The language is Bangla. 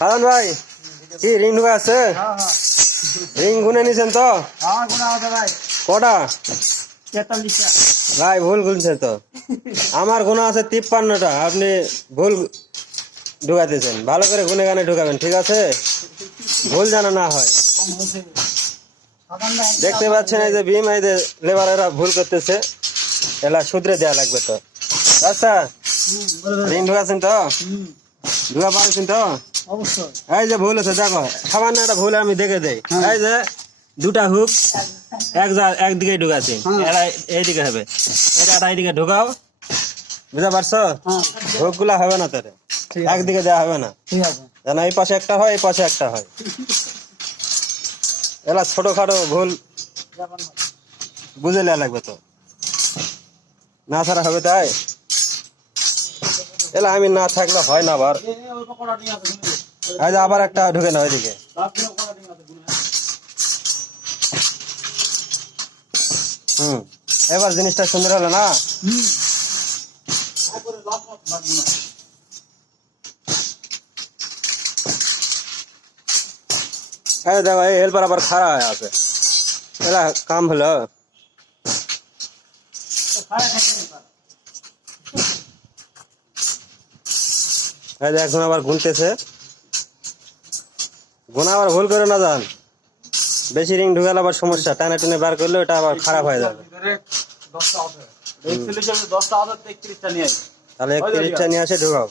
হারান ভাই কি রিং ঢুকে আছে? রিং গুনে নিছেন তো? কটা? ভাই ভুল গুনছে তো। আমার গুণা আছে 53টা, আপনি ভুল ঢুকাতেছেন। ভালো করে গুনে গানে ঢুকাবেন, ঠিক আছে? ভুল যেন না হয়। দেখতে পাচ্ছেন এই যে ভীম, এই যে লেবারেরা ভুল করতেছে, এলা শুধরে দেওয়া লাগবে তো। রাস্তা রিং ঢুকাছেন তো? ঢুকা পারছেন তো? এই যে ভুল আছে দেখো, সামান্য একটা ভুল আমি দেখে দেই। এই যে দুটা হুক একদিকে ঢুকাছি, এরা এইদিকে হবে, এটা এইদিকে ঢুকাও, বুঝতে পারছো? হুক গুলা হবে না তোরে, একদিকে দেওয়া হবে না, যেন এই পাশে একটা হয় এই পাশে একটা হয়। এলা ছোটখাটো ভুল বুঝে নেওয়া লাগবে তো, না ছাড়া হবে তাই? এলা আমি না থাকলে হয় না। আবার এই যে আবার একটা ঢুকে না ওইদিকে। এবার জিনিসটা সুন্দর হলো না? এই দেখো এই হেল্পার আবার খারাপ হয়ে আছে, এলা কাম হলো। এই যে এখন আবার গুনতেছে, গোনা আবার ভুল করে না যান, বেশি রিং ঢুকালে আবার সমস্যা, টানে টেনে বার করলে ওটা আবার খারাপ হয়ে যাবে। তাহলে 31টা নিয়ে আসে ঢুকাও।